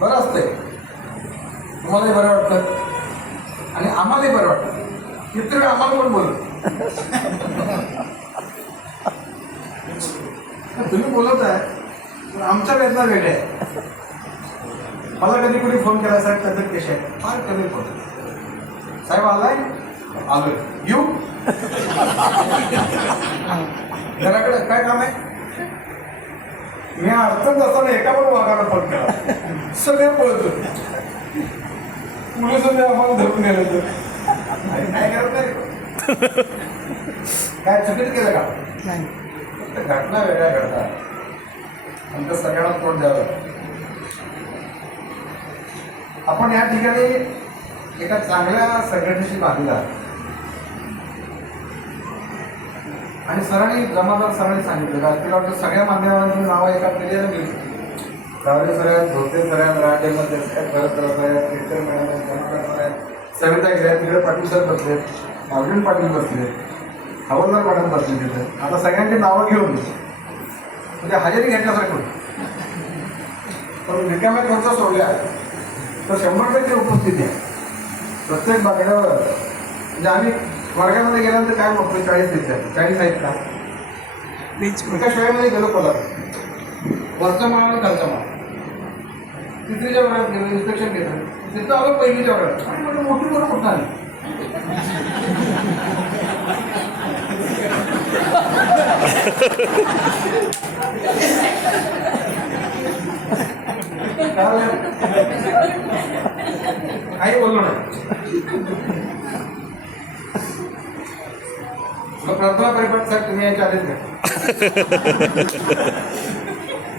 बरं असतंय, तुम्हालाही बरं वाटतं आणि आम्हालाही बरं वाटतं. किती वेळ आम्हाला पण बोलू, तुम्ही बोलत आहे, आमच्या वेदना वेगळ्या आहे. मला कधी कोणी फोन केला, साहेब तब्येत कशी आहे, फार कमी फोन. साहेब आलाय, आलोय, येऊ घराकडे, काय काम आहे. मी अडचण असताना एका पण वाघाला फोन केला, सगळे बोलतो. पोलिस आम्हाला धरून गेलं तर काय करत नाही, काय चुकीचं केलं का. फक्त घटना वेगळ्या घडतात, नंतर सगळ्यांना तोंड द्यावं. आपण या ठिकाणी एका चांगल्या संघटनेशी बांधला आणि सरांनी जमादार सरांनी सांगितलं का तिला वाटतं सगळ्या माध्यमांची नावं एका पिढीला गेली. गावडे सगळ्यात, धोते सगळ्यात, राजेमध्ये भरत आहेत, कीर्तन मॅडम आहेत, सविता घ्या, तिकडे पाटील सर बसले, अर्जुन पाटील बसले, हवालदार मॅडम बसले तिथे. आता सगळ्यांची नावं घेऊन म्हणजे हजेरी घेतल्यासारखं. पण रिकाम्या खर्च सोडल्या तर 100% उपस्थिती आहे प्रत्येक बागड्यावर. म्हणजे आम्ही वर्गामध्ये गेल्यानंतर काय बघतो, 40 विद्यार्थी, 40 आहेत का. एका शाळेमध्ये गेलो कोल्हापूर, वरचा माळ आणि खालचा माळ, तिसरीच्या वर्गात गेलो, इन्स्पेक्शन केलं, तिथं आलो पहिलीच्या वर्गात आणि म्हणजे मोठी मोठं कुठं आली. काही बोललो नाही. प्रार्थना परिपाठ साहेब तुम्ही याच्या आधीच घ्या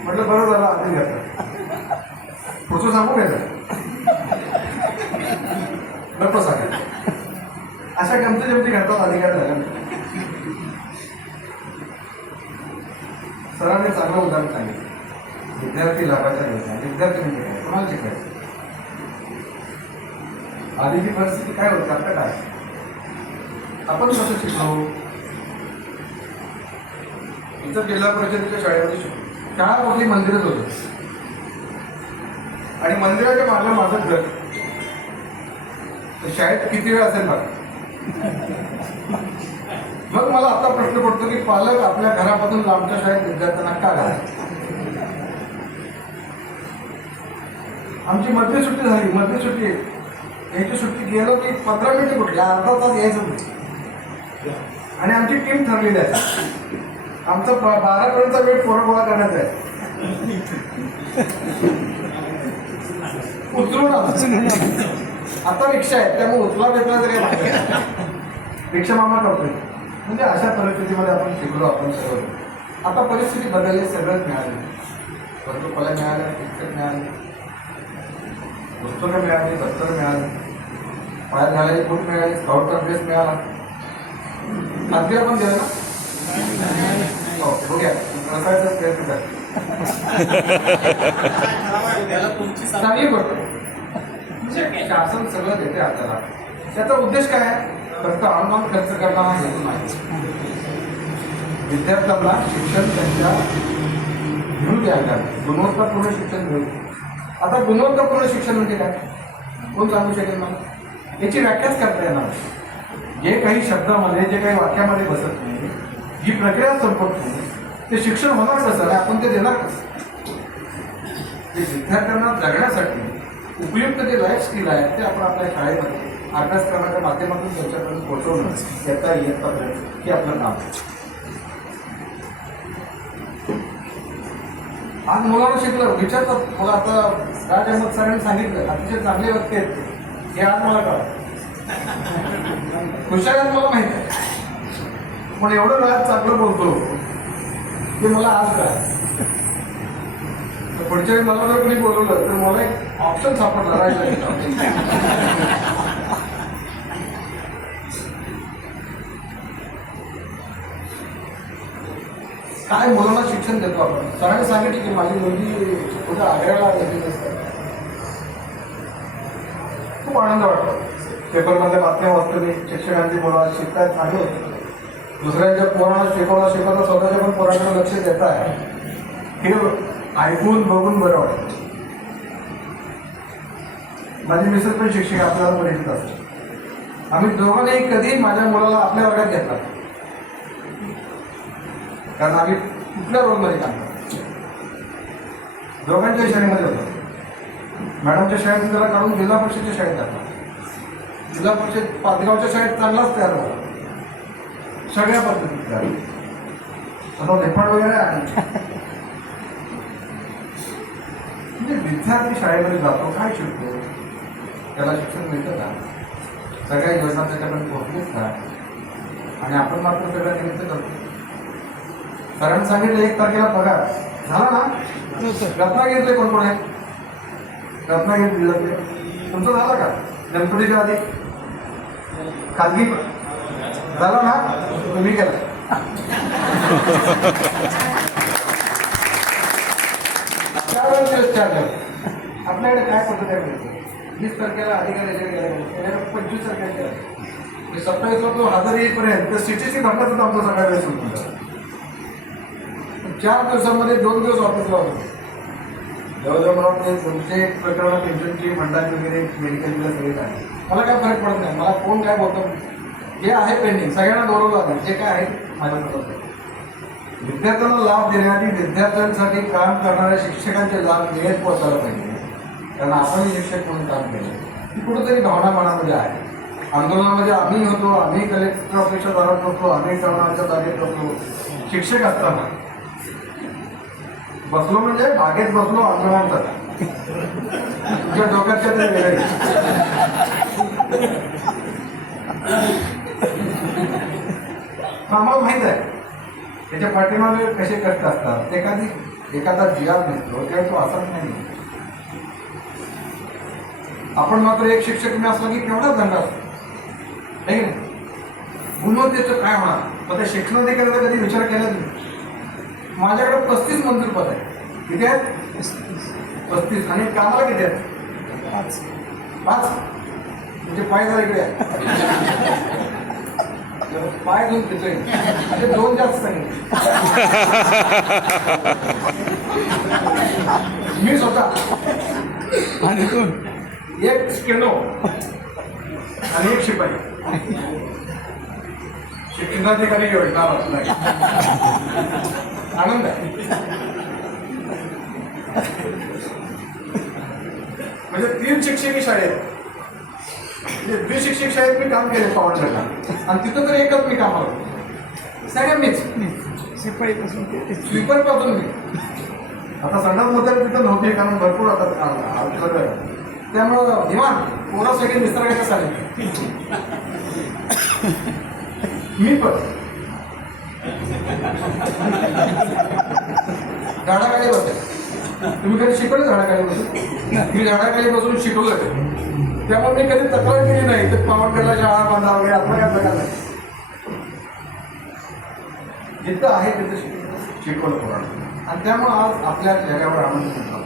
म्हटलं, बरं झालं आधी घ्या, पुढचं सांगू घ्यायचं नको सांगायचं. अशा गमती जमती घडतात अधिकार झाल्या. सरांनी चांगलं उदाहरण सांगितलं, विद्यार्थी लाभाच्या योजना. विद्यार्थी म्हणजे काय, कोणाला शिकायचं. आधीची परिस्थिती काय होती, आता काय, आपण कसं शिकलो. इथं जिल्हा परिषदेच्या शाळेमध्ये शिकलो. शाळा मोठी मंदिरच होतं आणि मंदिराच्या मागं माझं घर. शाळेत किती वेळ असेल बघा. मग मला आता प्रश्न पडतो की पालक आपल्या घरापासून लांबच्या शाळेत विद्यार्थ्यांना का घालायचं. आमची मधली सुट्टी झाली, मधली सुट्टी याची सुट्टी गेलो की 15 मिनिटं कुठल्या, अर्धा तास यायचं नाही. आणि आमची टीम ठरलेली आहे, आमचा 12पर्यंत वेळ पोरं गोळा करण्याचा आहे. उचलून आता रिक्षा आहे, त्यामुळे उचला भेटला तरी रिक्षा मामा करतोय. म्हणजे अशा परिस्थितीमध्ये आपण शिकलो, आपण सगळं. आता परिस्थिती बदलली, सगळंच मिळालं, भरपूर मिळालं, शिक्षक मिळालं, पुस्तकं मिळाली, दप्तर मिळाली, पायात घालायची बूट मिळाली, स्काउटचा ड्रेस मिळाला. खाद्य पण दिलं ना, हो बघूया रसायचा प्रयत्न करा, चांगली गोष्ट. म्हणजे शासन सगळं देते आपल्याला. त्याचा उद्देश काय आहे, फक्त अनुमान खर्च करणारा हेतू नाही. विद्यार्थ्यांना शिक्षण त्यांच्या घेऊन द्यायला, गुणवत्तापूर्ण शिक्षण घेऊन. आता गुणवत्तापूर्ण शिक्षण म्हणजे काय, कोण सांगू शकेल मला. याची व्याख्याच करता येणार. जे काही शब्दामध्ये, जे काही वाक्यामध्ये बसत नाही, जी प्रक्रिया संपत नाही, ते शिक्षण होणार कसं आणि आपण ते देणार कसं. ते विद्यार्थ्यांना जगण्यासाठी उपयुक्त जे लाईफ स्किल आहे ते आपण आपल्या शाळेमध्ये अभ्यासक्रमाच्या माध्यमातून त्यांच्यापर्यंत पोहोचवणं, येता येतापर्यंत हे आपलं काम आहे. आज मुलांना शिकलं विचारतात मला. आता राज अहमद सरांनी सांगितलं अतिशय चांगले व्यक्ती आहेत ते, हे आज मला कळलं. हुशार आहेत मला माहिती आहे, पण एवढं राज चांगलं बोलतो ते मला आज कळलं. पुढच्या वेळी मला जर कोणी बोलवलं तर मला एक ऑप्शन सापडला राहायला. काय मुलांना शिक्षण देतो आपण. सरांनी सांगितलं की माझी मुलगी कुठं आग्र्याला येते असतात, खूप आनंद वाटतो. पेपरमध्ये बातम्या वाचतो मी, शिक्षकांची मुलं शिकतायत, चांगलं होतं. दुसऱ्यांच्या पोरांना शिकवता स्वतःच्या पण पोरांकडे लक्ष देत आहे, हे ऐकून बघून बरं वाटतं. माझी मिसेस पण शिक्षक आपल्याला परिचित असते. आम्ही दोघांनाही कधी माझ्या मुलाला आपल्या वर्गात घेतला, कारण आम्ही कुठल्या रोलमध्ये काम करतो. दोघांच्या शाळेमध्ये होतो. मॅडमच्या शाळेत त्याला काढून जिल्हा परिषदेच्या शाळेत जातात. जिल्हा परिषद पाचगावच्या शाळेत चांगलाच तयार झाला, सगळ्या पद्धतीत तयार, सर्व नेपाळ वगैरे आहे. म्हणजे विद्यार्थी शाळेमध्ये जातो, काय शिकतो, त्याला शिक्षण मिळतं का, सगळ्या योजना त्याच्याकडे पोहोचलीच का, आणि आपण मात्र सगळ्या निमित्त करतो. सरांनी सांगितलं 1 तारखेला पगार झाला ना. रत्नागिरीतले कोण कोण आहे, रत्नागिरी जिल्ह्यातले तुमचं झालं का गणपतीच्या आधी खाजगी झाला ना, तुम्ही केलं. आपल्याकडे काय पद्धत आहे म्हणजे 20 तारखेला अधिकारी गेला, 25 तारखेला गेला, 27ला तो हजर येईपर्यंत सीटीसी भरण्याचं आमचा सगळ्या वेळेस होतं. 4 दिवसामध्ये 2 दिवस ऑफिसला होतो. जवळजवळ मला वाटतं तुमचे प्रकरण पेन्शनची मंडळी वगैरे मेडिकलला सगळे काय, मला काय फरक पडत नाही. मला कोण काय बोलतो, जे आहे पेंडिंग सगळ्यांना गौरव लागेल, जे काय आहे माझ्याकडे. विद्यार्थ्यांना लाभ देण्याआधी विद्यार्थ्यांसाठी काम करणाऱ्या शिक्षकांचे लाभ मिळत पोहोचायला पाहिजे, कारण आपण शिक्षक म्हणून काम केलं ही कुठंतरी भावना मनामध्ये आहे. आंदोलनामध्ये आम्ही होतो, आम्ही कलेक्टर ऑफिसच्या दारात होतो, आम्ही टर्नाच्या जागेत होतो. शिक्षक असताना बसलो म्हणजे बागेत बसलो, आंदोलन झालं. तुमच्या डोक्याच्या तरी वेगळे आम्हाला माहीत आहे त्याच्या पाठीमागे कसे कष्ट असतात. एखादा जियार दिसतो तेव्हा तो असाच नाही. आपण मात्र एक शिक्षक मी असला की केवढा दंड असतो, नाही ना. गुणवत्तेचं काय होणार, मग त्या शिक्षणाधिकाऱ्याचा कधी विचार केला नाही. माझ्याकडे 35 मंजूर पद आहे. किती आहेत? 35. आणि कामाला किती आहेत? 5. म्हणजे पाय जरा इकडे आहे, पाय घेऊन घेतोय म्हणजे 2 जास्त सांगितले. मी स्वतः आणि 1 स्टेनो आणि 1 शिपाई. शिक्षणाधिकारी योजना नाही, आनंद आहे. म्हणजे 3 शिक्षकी शाळेत, म्हणजे द्विशिक्षक शाळेत मी काम केले पावडरला, आणि तिथं तर एकच मी कामाला होतो. सगळ्यांनीच स्वीपर पासून मी आता संडासमध्ये तिथं नव्हते, कारण भरपूर आता त्यामुळं निवान पोरा सगळे निसर्गाच्या सारे मी पण झाडाखाली बसते. तुम्ही कधी शिकवलं झाडाखाली बसून? मी झाडाखाली बसून शिकवलं, त्यामुळे मी कधी तक्रार केली नाही तर पावनगडला शाळा बांधा वगैरे आपला काय प्रकार नाही. जिथं आहे तिथं शिकवलं पोरांना, आणि त्यामुळे आज आपल्या चेहऱ्यावर आनंद होतो.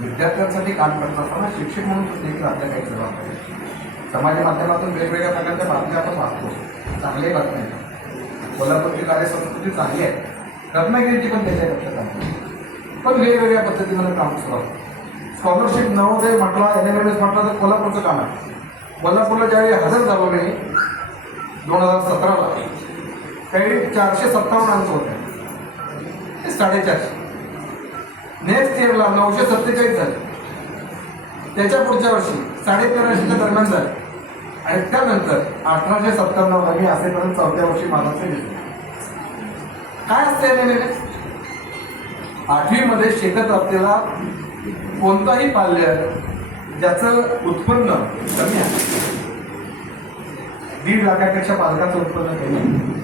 विद्यार्थ्यांसाठी काम करत असताना शिक्षक म्हणून देखील आपल्या काही जबाबदारी. समाज माध्यमातून वेगवेगळ्या प्रकारच्या बातम्या आपण वाचतो, चांगले बातम्या. कोल्हापूरची कार्यसंस्कृती चांगली आहे, रत्नागिरीची पण त्याच्यापेक्षा चांगली, पण वेगवेगळ्या पद्धतीनं काम सुरू आहे. स्कॉलरशिप नवोदय म्हटला, NMMS म्हटलं तर कोल्हापूरचं काम आहे. कोल्हापूरला ज्यावेळी हजर झालो मी 2017ला, त्यावेळी 457 अंक होते, 450. नेक्स्ट इयरला 947 झाले. त्याच्या पुढच्या वर्षी 1350च्या दरम्यान झाले, आणि त्यानंतर 1897ला मी असेपर्यंत 4थ्या वर्षी माझा घेतलं. काय असते 8वीमध्ये शेतात असलेला कोणताही पाल्य ज्याचं उत्पन्न कमी आहे, 1.5 लाखापेक्षा पालकाचं उत्पन्न कमी आहे,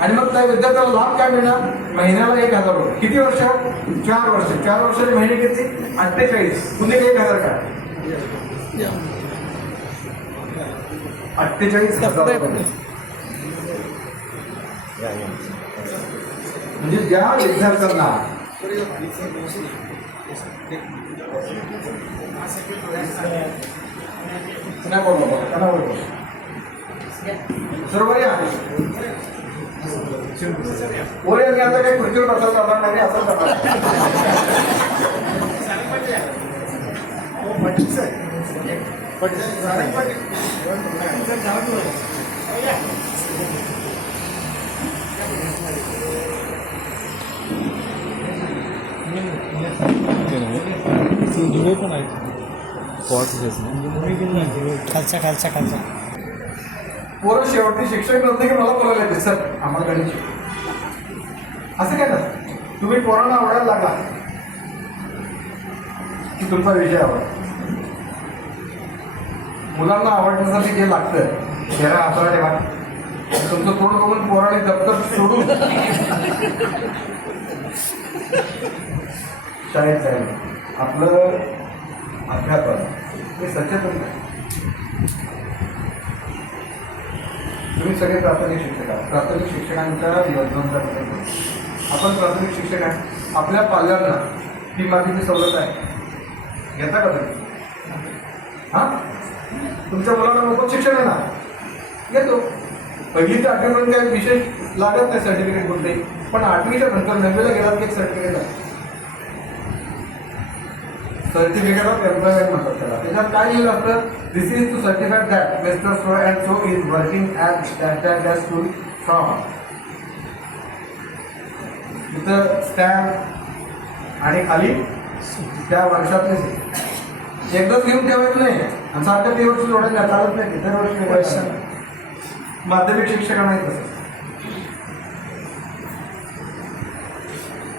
आणि मग त्या विद्यार्थ्याला लाभ काय मिळणार? महिन्याला 1,000 रुपये. किती वर्ष? 4 वर्ष. 4 वर्षाचे महिने किती? 48. पुणे 1,000 काय? 48,000 रुपये. म्हणजे ज्या विद्यार्थ्यांना नाही बोलतो सर्व या पोरे यांनी आता काही खुर्चीवर बसायला जाणार नाही, असं करणार. जुळे पण आहेत खालच्या खालच्या खालच्या पोरं शेवटी शिक्षक नव्हते की मला बोलायला येते सर आम्हाला गणित शिकवा. असं काय ना तुम्ही पोरांना आवडायला लागला की तुमचा विषय आवडला. मुलांना आवडण्यासाठी जे लागतं चेहरा हाताला ठेवा. तुमचं तोंड बघून पोराने दप्तर सोडून शाळेत जाईल. आपलं अध्यापन हे सचेतन आहे. तुम्ही सगळे प्राथमिक शिक्षक आहात. प्राथमिक शिक्षकांच्या योजनांचा विचार करू. आपण प्राथमिक शिक्षक आहे. आपल्या पाल्यांना ही माझी सवलत आहे घेता का तुम्ही? हां तुमच्या मुलांना मोफत शिक्षण आहे ना घेतो. पहिली ते आठवीपर्यंत काही विशेष लागत नाही सर्टिफिकेट कुठले. पण आठवीच्या नंतर 9वीला गेलात की एक सर्टिफिकेट आहे. सर्टिफिकेट ऑफ एम्प्लॉयमेंट म्हणतात त्याला. त्याच्यात काय लिहिलं असतं this is to certify that mister so and so is working at school from. तिथं स्टॅम्प आणि खाली त्या वर्षातले एकदाच घेऊन ठेवायचं नाही आणि सारखं ते वर्ष जोडायला चालत नाही. दरवर्षी माध्यमिक शिक्षकांना तसं.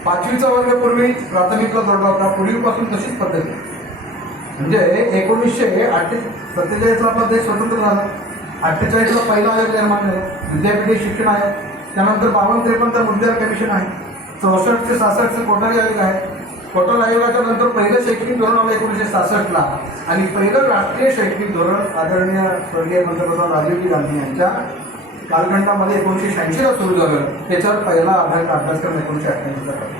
5वीचा वर्ग पूर्वी प्राथमिकला जोडला होता. पूर्वीपासून तशीच पद्धत आहे. म्हणजे 1947ला आपला देश स्वतंत्र झाला. 48ला पहिला आयोग निर्माण झाला विद्यापीठ शिक्षण आहे. त्यानंतर 52-53 मुद्द्यावर कमिशन आहे. 64 ते 66 कोठारी आयोग आहे. कोठारी आयोगाच्या नंतर पहिलं शैक्षणिक धोरण आलं 1966ला आणि पहिलं राष्ट्रीय शैक्षणिक धोरण आदरणीय स्वर्गीय पंतप्रधान राजीवजी गांधी यांच्या कालखंडामध्ये 1986ला सुरू झालं. त्याच्यावर पहिला आधारित अभ्यासक्रम 1988चा करतो.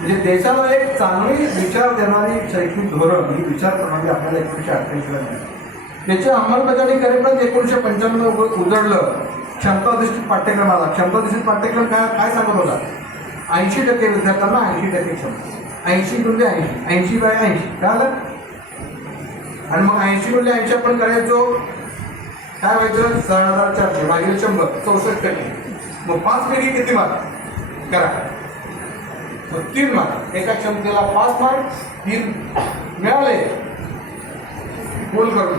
म्हणजे देशाला एक चांगली विचार देणारी शैक्षणिक धोरण ही विचार प्रणाली आपल्याला 1988ला मिळाली. त्याची अंमलबजावणी करेपर्यंत 1995 उजळलं क्षमताधिष्ठित पाठ्यक्रमाला. क्षमताधिष्ठित पाठ्यक्रम काय सांगत होता? 80% विद्यार्थ्यांना 80% क्षमता. 80x80 काय आलं? आणि मग 80x80 आपण करायचो काय व्हायचं? 6400 भागिले 100 64%. मग 5 पैकी किती मार्क करा? मग 3 मार्क. एका क्षमतेला 5 मार्क 3 मिळाले गोल करून.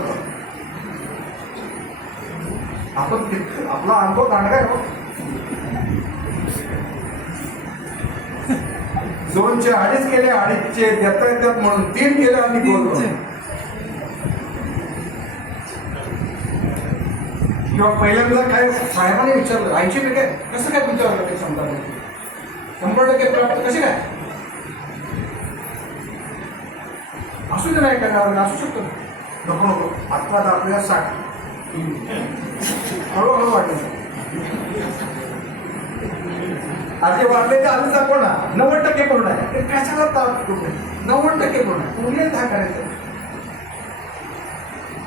आपण आपला अनुभव दांडगा आहे. 2चे 2.5 केले 2.5चे देता येतात म्हणून 3 केले आणि गोल. किंवा पहिल्यांदा काय साहेबांनी विचारलं 80% कसं काय तुमच्यावर क्षमता नाही? 100% प्राप्त कशी काय? असू दे नाही का असू शकतो. नको नको आता आपल्याला 60 हळूहळू वाटलं. आधी वाटले तर आधी दाखव ना 90% पूर्ण आहे. ते कशाला ताप 90% पूर्ण आहे. उरले 10 करायचं.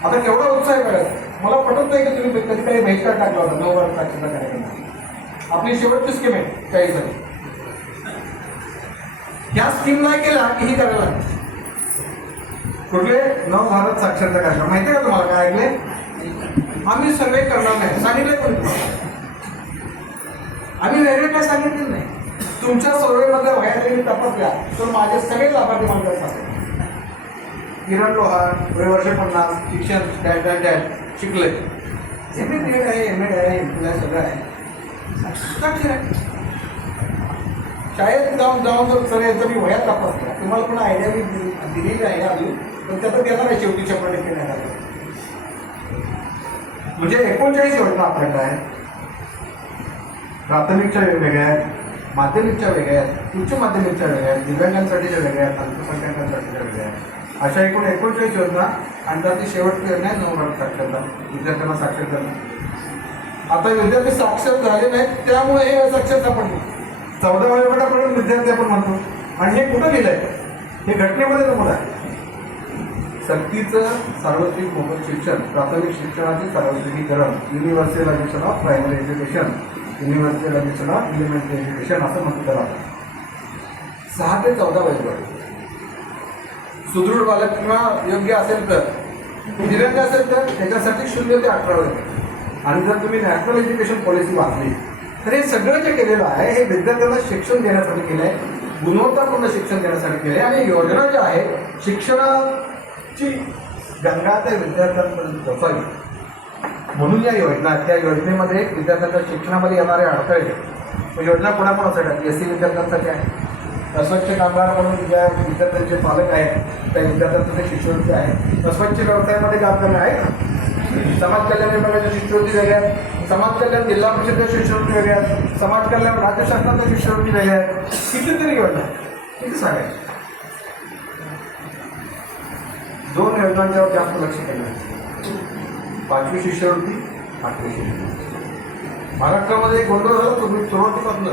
आता केवढा उत्साह आहे बघा. मला पटत नाही की तुम्ही कधी काही बहिष्कार टाकला होता 9 वर्ष साक्षरता कार्यक्रम. आपली शेवटची स्कीम आहे 40. या स्कीम नाही केला की ही करायला लागते. कुठले 9 भारत साक्षरता कार्यक्रम माहिती आहे का तुम्हाला? काय ऐकले? आम्ही सर्वे करणार नाही सांगितलंय. पण आम्ही वेगळे काय सांगितलं नाही. तुमच्या सर्वेमध्ये वयात तपासल्या तर माझे सगळे लाभार्थी मानतात सांगतात. किरण लोहार वर्षे 50 शिक्षण डॅश डॅश डॅश शिकले. MA आहे MA आहे तुला सगळं आहे. शाळेत जाऊन जर सर याचं मी वयात तपासला तुम्हाला पण आयडिया मी दिलेली आहे अजून. पण त्याचं देणार आहे शेवटी 100% देणार आहे. म्हणजे 39 योजना आपल्याकडे आहे. प्राथमिकच्या वेगवेगळ्या आहेत, माध्यमिकच्या वेगळ्या आहेत, उच्च माध्यमिकच्या वेगळ्या आहेत, दिव्यांगांसाठीच्या वेगळ्या आहेत, अल्पसंख्याकांसाठीच्या वेगळ्या आहेत. अशा एकूण 39 योजना आणि त्याची शेवटची योजना आहे 9 भारत साक्षरता. विद्यार्थ्यांना साक्षर करणं. आता विद्यार्थी साक्षर झाले नाहीत त्यामुळे हे असाक्षरता पडली. 14व्या वयोगटापर्यंत विद्यार्थी आपण म्हणतो. आणि हे कुठं लिहिलं आहे? हे घटनेमध्ये नमूद आहे. सक्तीचं सार्वत्रिक मोफत शिक्षण, प्राथमिक शिक्षणाचे सार्वत्रिकीकरण, universalisation of primary education, universalisation of elementary education असं म्हणतो त्याला. 6 ते 14 वयोगट सुदृढ बालक किंवा योग्य असेल तर दिव्यांग असेल तर त्याच्यासाठी 0 ते 18 वर्ष. आणि जर तुम्ही नॅशनल एज्युकेशन पॉलिसी वाचली तर हे सगळं जे केलेलं आहे हे विद्यार्थ्यांना शिक्षण देण्यासाठी केलं आहे, गुणवत्तापूर्ण शिक्षण देण्यासाठी केलं आहे. आणि योजना जी आहे शिक्षणाची गंगा त्या विद्यार्थ्यांपर्यंत पोहोचावी म्हणून या योजना आहेत. त्या योजनेमध्ये विद्यार्थ्यांच्या शिक्षणामध्ये येणारे अडथळे योजना कोणाकोणासाठी SC विद्यार्थ्यांसाठी आहे, अस्वच्छ कामगार म्हणून ज्या विद्यार्थ्यांचे पालक आहेत त्या विद्यार्थ्यांसाठी शिष्यवृत्ती आहे, अस्वच्छ व्यवसायामध्ये काम करणे आहे ना, समाज कल्याण विभागाच्या शिष्यवृत्ती वेगळ्या आहेत, समाज कल्याण जिल्हा परिषदेच्या शिष्यवृत्ती वेगळ्या आहेत, समाज कल्याण राज्य शासनाच्या शिष्यवृत्ती वेगळ्या आहेत. कितीतरी योजना किती सांगायचं. 2 योजनांच्यावर जास्त लक्ष केलं. 5वी शिष्यवृत्ती, 8वी शिष्यवृत्ती. महाराष्ट्रामध्ये गोंधळ झाला तुम्ही सुरुवातीपासून.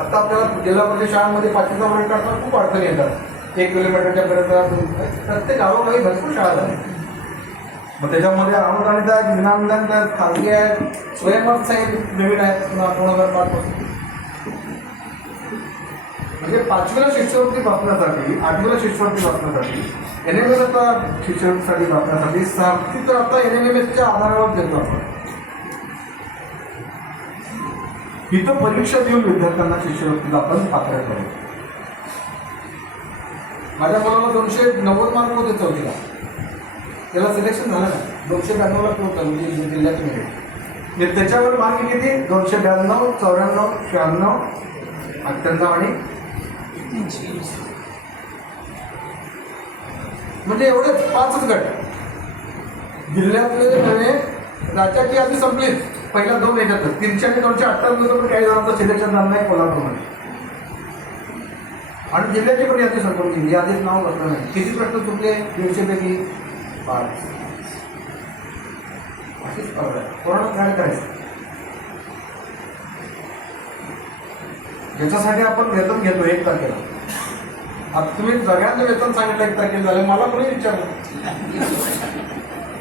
आता आपल्याला जिल्हा परिषद शाळांमध्ये 5वीचा वर्ग काढताना खूप अडचणी येतात. 1 किलोमीटरच्या पर्यंत प्रत्येक गावामध्ये भरपूर शाळा झाल्या. मग त्याच्यामध्ये अनुदानित आहेत, विनानुदानित आहेत, खाजगी आहेत, स्वयंपाक साहेब नवीन आहेत 2005 पासून. म्हणजे 5वीला शिष्यवृत्ती वाचण्यासाठी, 8वीला शिष्यवृत्ती वाचण्यासाठी, NMMSच्या शिष्यवृत्तीसाठी वाचण्यासाठी सारखी तर आता NMMSच्या आधारावर देतो आपण. इथं परीक्षा देऊन विद्यार्थ्यांना शिष्यवृत्तीला आपण पात्र करू. माझ्या मुलाला 290 मार्क होते 4थीला. त्याला सिलेक्शन झालं नाही. 292ला पोहोचलं म्हणजे जिल्ह्यातून मिळेल. त्याच्यावर मार्क किती? 292, 94, 96, 98 आणि 320. म्हणजे एवढे 5च गट. जिल्ह्यातले नव्हे, राज्याची यादी संपलीच. पहिल्या 2 याच्यात 300 आणि 258 दिवसापूर्वी काही जणांचं सिलेक्शन झालं नाही कोल्हापूरमध्ये. आणि जिल्ह्याची पण यादी संपून गेली. यादीत नाव बसलं नाही. किती प्रश्न चुकले? 150 पैकी 5. अशीच स्पर्धा आहे. कोरोना काय करायचं? ज्याच्यासाठी आपण वेतन घेतो 1 तारखेला. आता तुम्ही सगळ्यांचं वेतन सांगितलं 1 तारखेला झालं. मला कोणी विचारलं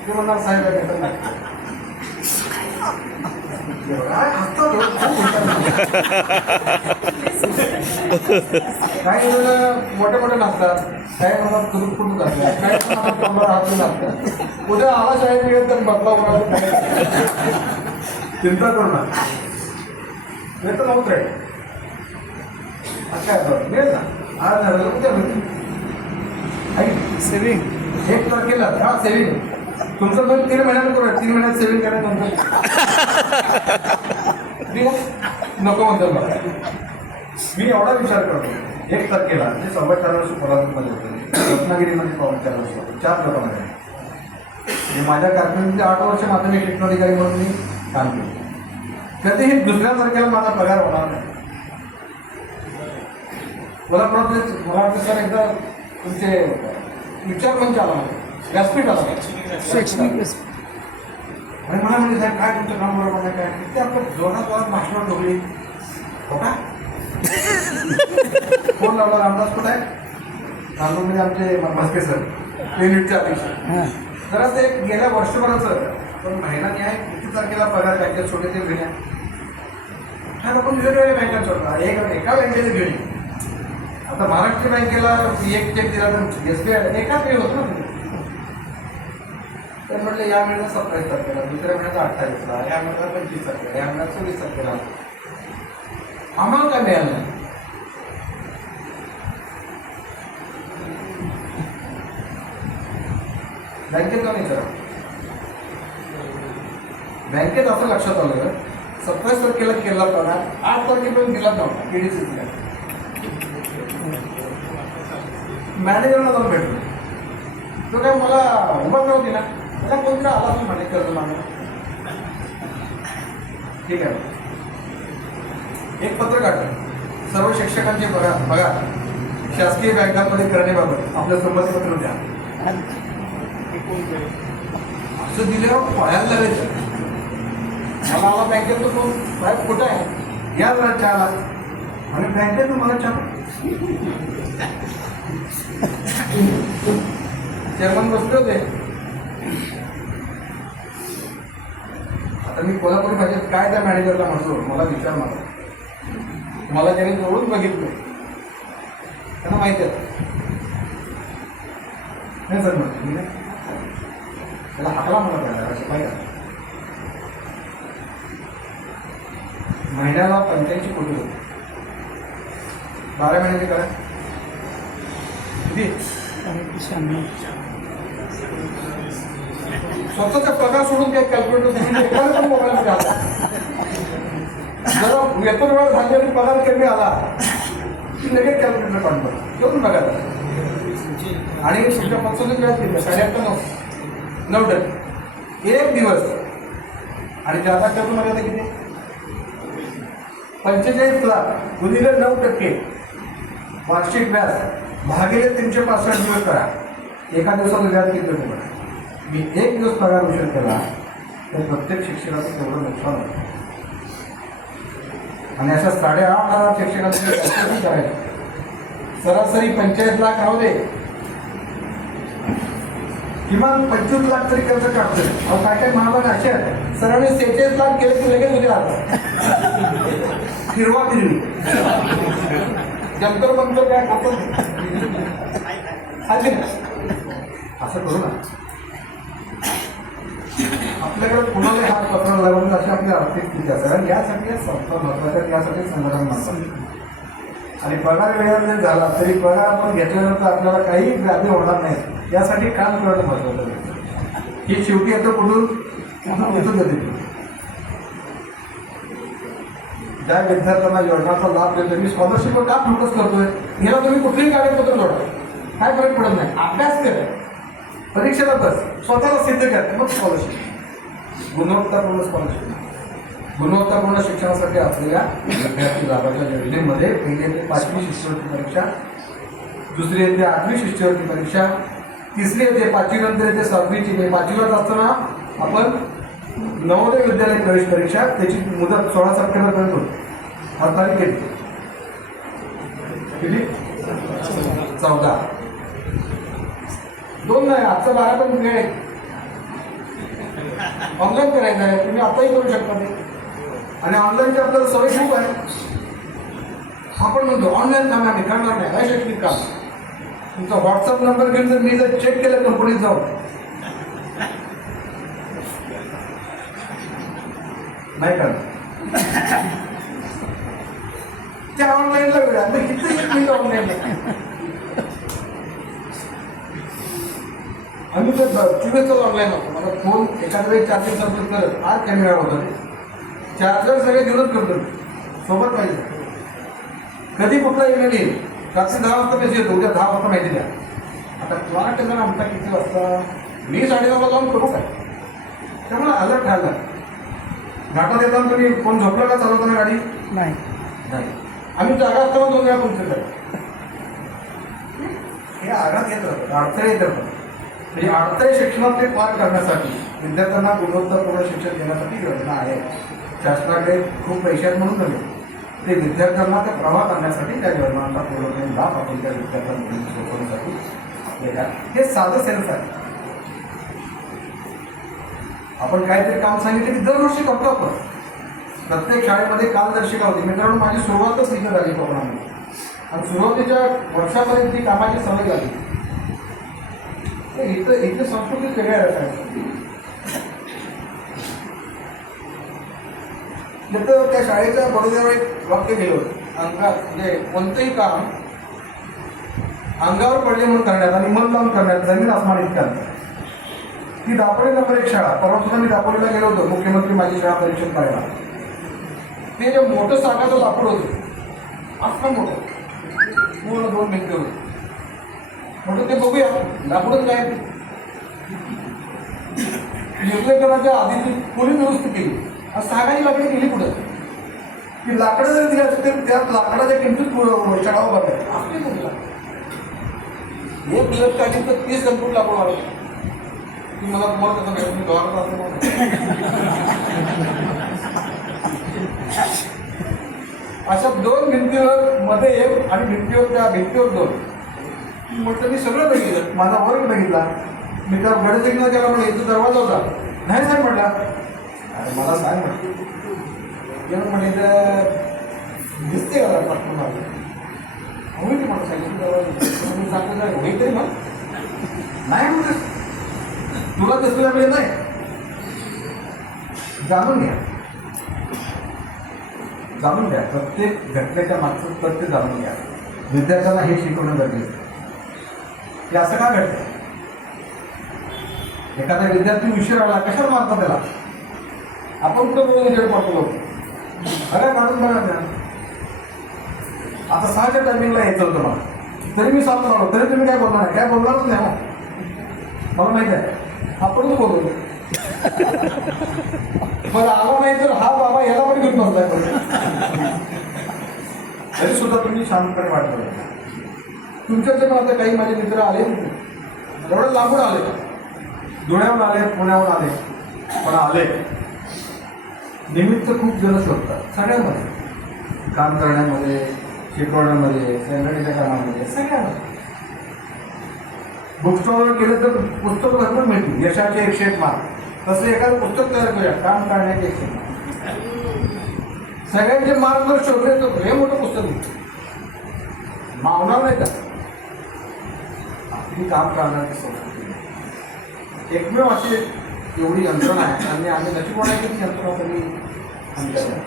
ते म्हणणार साहेब वेतन नाही. काही मोठे मोठे नाचतात, काही मला तुरुक कुठून जातात, काही हातून लागतात. उद्या आला शाळेत मिळेल तर बदला होणार. चिंता करू नका, वेतन होत राहील. काय मिळेल ना, आज झालं उद्या मिळेल. सेव्हिंग 1 तारखेला. हा सेव्हिंग तुमचं पण 3 महिन्यात करूया. 3 महिन्यात सेव्हिंग करायचं नको म्हणतो मला. मी एवढा विचार करतो 1 तारखेला म्हणजे 4.25 वर्ष कोल्हापूरमध्ये होते, रत्नागिरीमध्ये 4.25 वर्ष होते, 4 लोकांमध्ये. म्हणजे माझ्या कारकिर्दीचे 8 वर्ष माध्यमिक शिक्षणाधिकारी म्हणून मी काम केलं. कधीही दुसऱ्या तारखेला माझा पगार होणार नाही. मला वाटतं सर एकदा तुमचे विचार मंच आला मला, व्यासपीठ आला शैक्षणिक व्यासपीठ. आणि मला म्हणजे साहेब काय तुमचं काम बरोबर नाही काय ते आपलं जोरात भाषणात ठोकली. हो का? फोन लावला. रामदास कुठं आहे? नांदूरमध्ये आमचे भास्के सर युनिटचे अध्यक्ष. जरा ते गेल्या वर्षभराचं पण महिना न्याय किती तारखेला पगार बँकेत सोडले ते घेण्या. हा नको वेगवेगळ्या बँकेत सोडला. एका बँकेचे घेणे. आता महाराष्ट्र बँकेला 1 चेक दिला तर SBI एकाच वेळ होतो ना. तर म्हटलं या महिन्यात 27 तारखेला, दुसऱ्या महिन्यात 28ला, या महिन्यात 25 तारखेला, या महिन्यात 26 तारखेला. आम्हाला काय मिळालं नाही. बँकेत जाऊन विचारा. बँकेत असं लक्षात आलं 27 तारखेला केला पगार, 8 तारखेपर्यंत दिला नव्हता. PDCला मॅनेजरला जाऊन भेटलो. तो काय मला उभा राहू दिला. मला कोणता आला नाही म्हणे कर्ज मागायला. ठीक आहे, एक पत्र काढलं. सर्व शिक्षकांचे पगार शासकीय बँकांमध्ये करण्याबाबत आपलं संमतीपत्र द्या. असं दिल्यावर पळायला लागायचं. मला आला बँकेत फोन, साहेब कुठं आहे? या जरा चहाला. आणि बँकेत मला चहा. चेअरमन बसले होते. आता मी कोल्हापूर भाजप काय त्या मॅनेजरला म्हणतो, मला विचार मला ज्यांनी जवळून बघितलं त्यांना माहिती आहे. नाही सर म्हणतो मी त्याला हाकला मला द्यायला असं पाहिजे. महिन्याला 85 कोटी होते. 12 महिन्याचे काय किती? स्वतःचा पगार सोडून काही कॅल्क्युलेटर एखादा पण मोबाईलमध्ये आला जरा वेतन वेळ झाली आणि पगार कमी आला की लगेच कॅल्क्युलेटर काढतो घेऊन बघायला. आणि तुमच्या 55 वेळात किती? 8.5 9 टक्के एक दिवस. आणि जादा करून बघायला किती? 45 लाख गुणिले 9% वार्षिक व्याज भागिले 365 दिवस करा. एका दिवसाचं व्याज किती होतं बघा. मी एक दिवस पगार उशीर केला तर प्रत्येक शिक्षकाचं तेवढं नुकसान होतं. आणि अशा 8.5 शिक्षकांची करायचं. सरासरी 45 लाख राहू दे, किमान 25 लाख तरी कर्ज काढतोय. अहो काय काय महामार्ग असे आहेत सरांनी 46 लाख केले की लगेच उद्या आता फिरवा फिरवी जंतर मंतर काय करतो असं करू ना. आपल्याकडे कुणाला हात पत्र लागून अशी आपली आर्थिक स्थिती असेल आणि यासाठी या संस्था महत्वाच्या यासाठी संघटना मानतात. आणि पगार वेळेवर जर झाला तरी पगार आपण घेतल्यानंतर आपल्याला काही व्याधी होणार नाही यासाठी काम करणं महत्वाचं आहे. ही शेवटी येतं कुठून इथून येते. ज्या विद्यार्थ्यांना योजनाचा लाभ देतोय मी स्कॉलरशिपवर का फोकस करतोय याला तुम्ही कुठलीही कागदपत्र जोडा काय फरक पडत नाही. अभ्यास कर, परीक्षेला बस, स्वतःला सिद्ध कर, मग स्कॉलरशिप. गुणवत्तापूर्ण स्कॉलरशिप. गुणवत्तापूर्ण शिक्षणासाठी असलेल्या विद्यार्थी लाभाच्या योजनेमध्ये पहिली येते 5वी शिष्यवृत्ती परीक्षा, दुसरी येते 8वी शिष्यवृत्ती परीक्षा, तिसरी येते 5वी नंतर येते 7वीची. 5वीला असताना आपण नवोदय विद्यालय प्रवेश परीक्षा त्याची मुदत 16 सप्टेंबरपर्यंत होती. हा तारीख किती? 14. 2 नाही, आजचा 12 पण वेळ आहे. ऑनलाईन करायचं आहे, तुम्ही आताही करू शकता ते. आणि ऑनलाईनची आपल्याला सवय खूप आहे. आपण म्हणतो ऑनलाईन काम आम्ही करणार नाही, काय शैक्षणिक काम. तुमचा व्हॉट्सअप नंबर घेऊन जर मी जर चेक केलं कंपनीत जाऊन नाही करणार त्या ऑनलाईनला वेळा मग किती 1 मिनिट ऑनलाईन आम्ही तर 24 तास ऑनलाईन होतो. मला फोन एखाद्या वेळी चार्जिंग संपत करत आज कॅमेरा होता चार्जर सगळे घेऊनच करतो सोबत पाहिजे. कधी कुठला ईमेल येईल रात्री 10 वाजता मेसेज येतो उद्या 10 वाजता माहिती द्या. आता तुम्हाला टेन्शन आमचा किती वाजता मी 9:30ला जाऊन करू काय त्यामुळे अलर्ट राहिला. घाटात येताना तुम्ही कोण झोपला का चालवताना गाडी नाही नाही. आम्ही जागा असताना 2 वेळा तुमच्याकडे हे आघात येत राहतात, अडथळे येत राहतात. म्हणजे अडथळे शिक्षणात ते पार करण्यासाठी विद्यार्थ्यांना गुणवत्तापूर्ण शिक्षण देण्यासाठी योजना आहे. शासनाकडे खूप पैसे आहेत म्हणून नव्हे, ते विद्यार्थ्यांना ते प्रवाह करण्यासाठी त्या योजनांचा पूर्णपणे लाभ आपण त्या विद्यार्थ्यांना सोपवण्यासाठी आपल्याला हे साधं सेन्स आहे. आपण काहीतरी काम सांगितलं की दरवर्षी करतो आपण. प्रत्येक शाळेमध्ये कालदर्शिका होती. मित्रांनो माझी सुरुवातच इथं झाली कोकणामध्ये आणि सुरुवातीच्या वर्षापर्यंत ती कामाची सवय झाली. इथे संस्कृतीच वेगळ्या असायचं. तिथं त्या शाळेच्या बरोबर एक वाक्य गेलं होतं अंगात म्हणजे कोणतंही काम अंगावर पडले म्हणून करण्यात आणि मन लावून करण्यात जमीन आसमान इतक्या अंतर. ती दापोली नंबर 1 शाळा. परवा सुद्धा मी दापोलीला गेलो होतो मुख्यमंत्री माझी शाळा परीक्षण करायला. ते जे मोठं सागाचं लाकूड होतं असं मोठं पूर्ण 2 भिंती होते. म्हटलं ते बघूया लाकूडच काय निर्लेखनाच्या आधी ती खोली दुरुस्त केली आणि सागाची लाकडी गेली पुढे. ती लाकडं जर दिली असते तर त्या लाकडाच्या किमतीत शाळा बघायला असली मुलं एक दिवस काढली तर 30 गणपूट लाकूड वाढवलं. ती मला तुम्हाला कसं माहिती मी धोरण अशा 2 भिंतीवर मध्ये एक आणि भिंतीवर त्या भिंतीवर 2. म्हटलं मी सगळं बघितलं, माझा वर्ग बघितला. मी त्या गडचिंगला गेला म्हणजे इथं दरवाजा होता. नाही साहेब म्हटला अरे मला सांग म्हटलं म्हणजे तर दिसते का पटकन माझं होईल की मला सांगितलं दरवाजा मी सांगतो होईल तरी मग नाही म्हणत तुला दिसलेला वेळ नाही. जाणून घ्या, जाणून घ्या. प्रत्येक घटनेच्या मागचं तथ्य जाणून घ्या. विद्यार्थ्यांना हे शिकवणं गरजेचं आहे की असं का घडतं. एखादा विद्यार्थी उशीर आला, कशाला मारतात त्याला? आपण कुठं बोलून उजेड पडतो लोक. अरे काढून बघा त्या. आता 6च्या टायमिंगला यायचं होतं मला, तरी मी 7 आलो, तरी तुम्ही काय बोलणार आहे? काय बोलणारच नाही हो. मला माहिती आहे आपणच बोलवलं. पण आला नाही तर हा बाबा याला पण घेऊन बसलाय. तरी सुद्धा तुम्ही शांतपणे वाटलं. तुमच्याकडे पण आता काही माझे मित्र आले, एवढं लांबून आले, धुळ्याहून आले, पुण्याहून आले, पण आले. निमित्त खूप जण शोधतात सगळ्यामध्ये, काम करण्यामध्ये, शिकवण्यामध्ये, संघटनेच्या कामामध्ये, सगळ्यामध्ये. बुक स्टॉलवर केलं तर पुस्तक भरपूर मिळतील. यशाचे 101 मार्क. तसं एखादं पुस्तक तयार करूया, काम काढण्याचे 101 मार्क. सगळ्यांचे मार्क जर शोधले तर हे मोठं पुस्तक मिळतं. मावणार नाही का? आपली काम करण्याची संस्कृती एकमेव अशी एवढी यंत्रणा आहे आणि आम्ही नशिबवान की यंत्रणा कधी आमच्याकडे.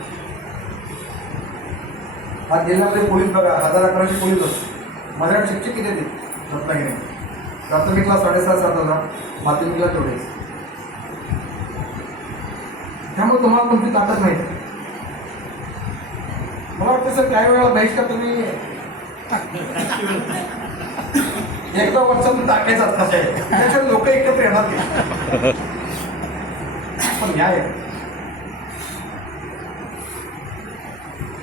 आज जिल्ह्यामध्ये पोलीस बघा, 1011चे पोलीस असतो. माझ्याकडे शिक्षक किती येते रत्नागिरी? प्राथमिकला 7,500-7,000, माध्यमिकला तेवढेच. त्यामुळे तुम्हाला तुमची ताकद माहिती आहे. मला वाटतं सर काही वेळेला बहिष्कार तुम्ही एकदा वर्षातून टाकायचा कशा आहे, त्याच्या लोक एकत्र येणार नाही. पण न्याय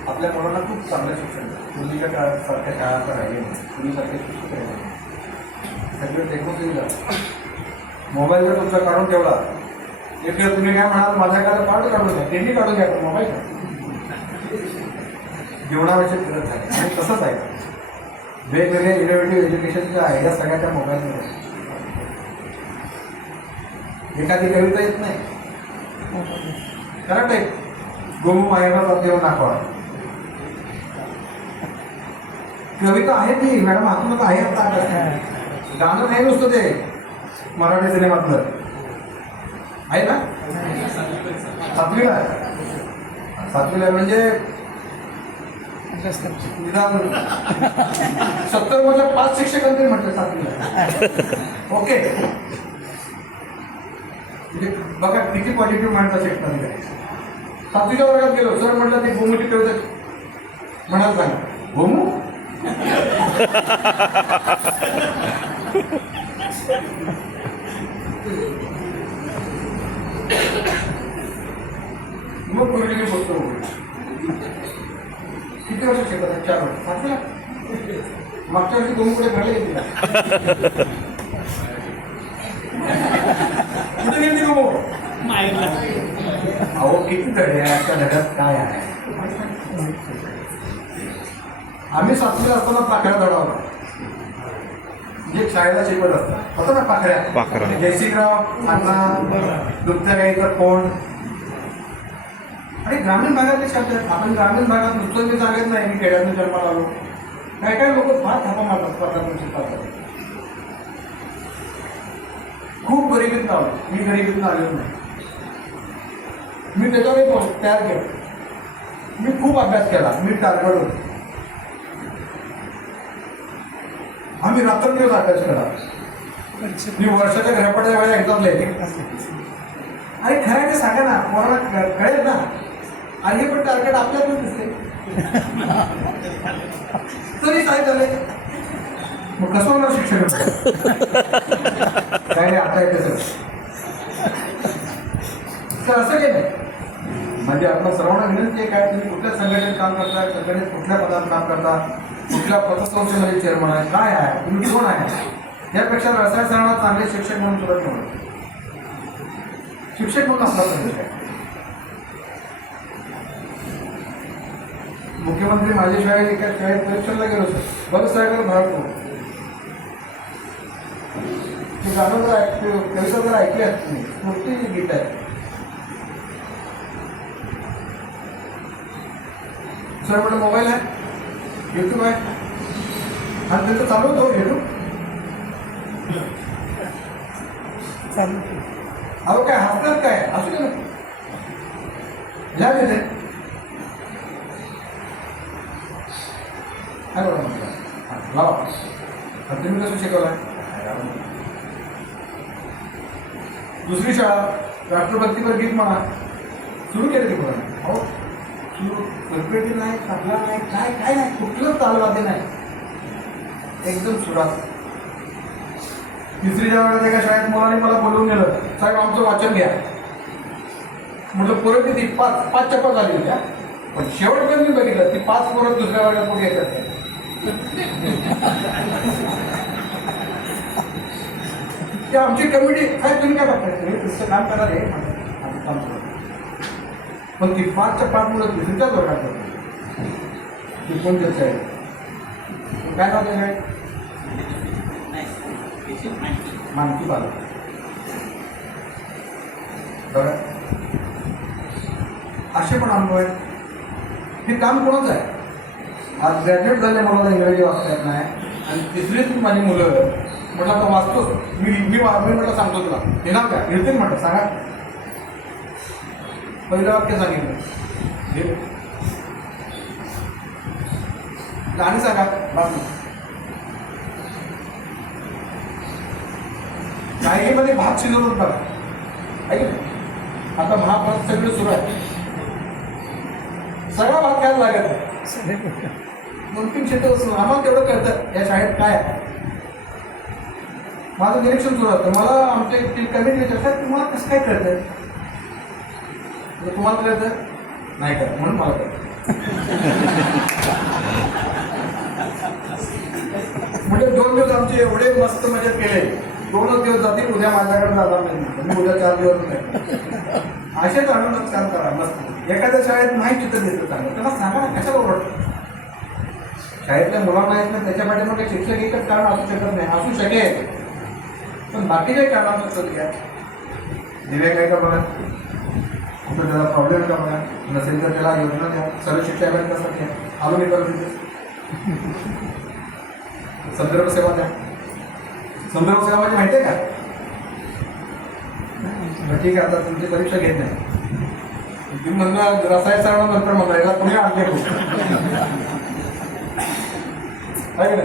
आपल्या मुलांना खूप चांगलं शिक्षण पूर्वीच्या काळात सारख्या शाळा तर राहिले नाही. पूर्वीसारखे शिक्षक राहिले सगळं टेक्नॉलॉजीला. मोबाईल जर तुमचा काढून ठेवला, एक दिवस तुम्ही काय म्हणाल माझ्याकडे पार्ट काढून घ्या, त्यांनी काढून घ्या मोबाईल. जीवनाविषयी फिरत आहे आणि तसंच आहे. वेगवेगळ्या इनोव्हेटिव्ह एज्युकेशनच्या आयडिया सगळ्या त्या मोबाईलमध्ये. एखादी कविता येत नाही, करेक्ट आहे. गोमू मायेला देव नाकवा कविता आहे ती मॅडम, आत्महत्या आहे. आता गाणं नाही नुसतं ते मराठी सिनेमातलं आहे ना. 7वीला आहे. 7वीला म्हणजे निदान 70 मधल्या 5 शिक्षकांनी म्हटलं 7वीला. ओके, म्हणजे बघा किती पॉझिटिव्ह माणसं शिकणार आहे. 7वीच्या वर्गात गेलो, सर म्हटलं ती गोमूची कविता म्हणाल सांगा. गोमू मग पूर्वी मी बोलतो किती वर्ष शिकत? 4 वर्ष. 7वीला मागच्या वर्षी गोमूकडे घडले गेली. कुठे गेली गोमू? अहो किती धडे आहे त्या धड्यात, काय आहे. आम्ही 7वीला असताना पाखऱ्या धडा होता. जे शाळेला शिकवत असतात होतं ना पाखऱ्या. जयसिंगराव, अण्णा, दुसऱ्या गाईचा कोण. आणि ग्रामीण भागातले शब्द आहेत. आपण ग्रामीण भागात नुसतं मी सांगत नाही मी खेड्यातून जन्माला आलो. काही काही लोक फार थापा मारतात स्वतःतून शिकतात. खूप गरिबीतून आलो मी, गरिबीतून आलेलो नाही. मी त्याच्यावर तयार केलं. मी खूप अभ्यास केला. मी टार्गेट होतो. आम्ही रात्रंदिवस अभ्यास केला. मी वर्षाच्या घरापड्या वेळेला एक्झाम लिहिली. अरे खरं ते सांगा ना, कोणाला कळेल ना. आणि हे पण टार्गेट आपल्याकडून दिसते तरी काय झालंय. मग कसं होणार शिक्षण? काय नाही आता येते सर असं काही नाही. म्हणजे आपण सर्वांना विनंती आहे काय, तुम्ही कुठल्या संघटनेत काम करता, संघटनेत कुठल्या पदात काम करता, कुठल्या पतसंस्थेमध्ये चेअरमन आहे, काय आहे, तुम्ही कोण आहे, यापेक्षा रसायनशास्त्राला चांगले शिक्षक म्हणून तुला ठेवलं. शिक्षक म्हणून असला पाहिजे. मुख्यमंत्री माझ्या शाळेत एका शाळेत परीक्षेला गेलो सर, बरंच साहेबांना भाग पडतो. ते गाणं जर कविता जर ऐकली असते मोठी गीत आहे. सर म्हटलं मोबाईल आहे, युट्यूब आहे, आणि त्यांचं चालू होतं युट्यूब. चालू अहो काय हसणार काय असू दे ना या तिथे काय बरं म्हटलं लावा तुम्ही कसं शिकवलं दुसरी शाळा राष्ट्रभक्तीपर गीत म्हणा सुरू केलं की बघा अहो सुरू कल्पेटी नाही तबला नाही काय काय नाही कुठलं तालवाद्य नाही एकदम सुरात तिसरीच्या वेळेला एका शाळेत मुलांनी मला बोलवून गेलं साहेब आमचं वाचन घ्या म्हटलं पोरं किती पाच चप्पा झाली होत्या पण शेवटपर्यंत मी बघितलं ती 5 पोरं दुसऱ्या वर्गात पुढे येतात ते आमची कमिटी काय तुम्ही काय बघताय तुम्ही तुमचं काम करणार आहे आम्ही काम करतो पण ती 5च्या 5 मुलं दुसरीच्याच वर्गात होती ती कोण त्याचं आहे काय नाव त्याचं आहे मानकी बाल बघा असे पण अनुभव आहेत हे काम कोणाचं आहे आज ग्रॅज्युएट झाले मला इंग्रजी वाचता येत नाही आणि तिसरीच माझी मुलं म्हटलं आता वाचतोच मी म्हटलं सांगतो तुला हे नाव काय लिहिते म्हटलं सांगा पहिलं वाक्य सांगितलं गाणी सांगा बाकी गायकीमध्ये भात शिजवून बघा ऐक आता महाभारत सगळं सुरू आहे सगळा भात काय लागत आहे 2-3 क्षेत्र असून आम्हाला तेवढं कळतं या शाळेत काय आहे माझं निरीक्षण सुरू असतं मला आमच्या कमिटी विचारतात तुम्हाला कसं काय कळतंय तुम्हाला कळतं नाही कळत म्हणून मला कळतं म्हणजे 2 दिवस आमचे एवढे मस्त मजा केले 2च दिवस जातील उद्या माझ्याकडे जाणार नाही मी उद्या 4 दिवस नाही असेच आणूनच काम करा मस्त एखाद्या शाळेत नाही चित्र दिसतं चांगलं त्यांना सांगा ना कशाला ओरडतं शाळेतल्या मुलांना आहेत ना त्याच्या पाठीमागे शिक्षक एकच कारण असू शकत नाही असू शकेल पण बाकीच्या कारणांचं लक्षात घ्या दिव्या काय का बघा कुठं त्याला प्रॉब्लेम का बघा नसेल तर त्याला योजना द्या सर्व शिक्षा कसं घ्या आलो मी करू तिथे संदर्भ सेवा द्या संदर्भ सेवा म्हणजे माहिती आहे का ठीक आहे आता तुमची परीक्षा घेत नाही तुम्ही म्हणलं रसायन चालवं नंतर म्हणलं याला कोणी आणले आहे ना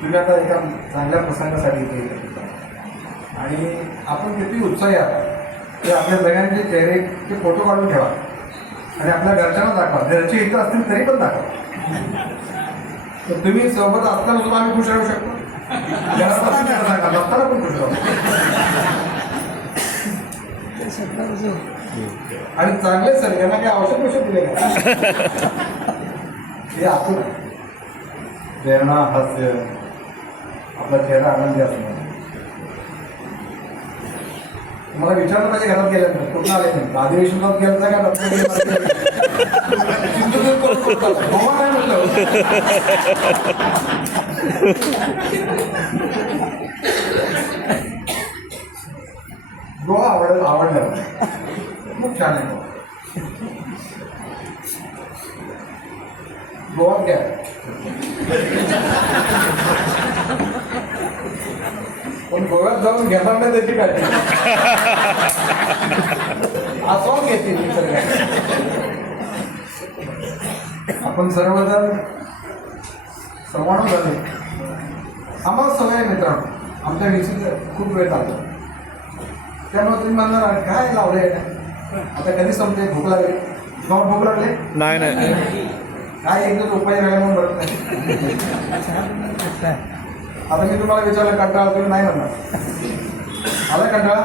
तुम्ही आता एका चांगल्या प्रसंगासाठी इथे आणि आपण किती उत्साही आहात ते आपल्या सगळ्यांचे चेहरेचे फोटो काढून ठेवा आणि आपल्या घरच्यांना दाखवा घरचे इथं असतील तरी पण दाखवा तर तुम्ही सोबत असताना सुद्धा आम्ही खुश राहू शकतो घरात नसताना पण खुश राहू आणि चांगलेच सर यांना काही औषध दिले का हे आतून आहे प्रेरणा हास्य आपला चेहरा आनंदी असणार तुम्हाला विचारलं पाहिजे घरात गेल्यानंतर कुठं आले नाही अधिवेशनात गेलं का गोवा काय म्हटलं गोवा आवडलं खूप छान आहे गोवा क्या पण गोव्यात जाऊन घेणार नाही त्याची काय आस्वाद घेतील सगळ्या आपण सर्वजण संवाद झाले आम्हाला सवय आहे मित्रांनो आमच्या विषयी खूप वेळ चालतो त्यामुळे तुम्ही म्हणणार काय लावले आता कधी संपते भूक लागली तुम्हाला भूक लागले नाही काय एकच उपाय राहिला म्हणून बरं नाही आता मी तुम्हाला विचारलं कंटाळा तुम्ही नाही म्हणणार आला कंटाळा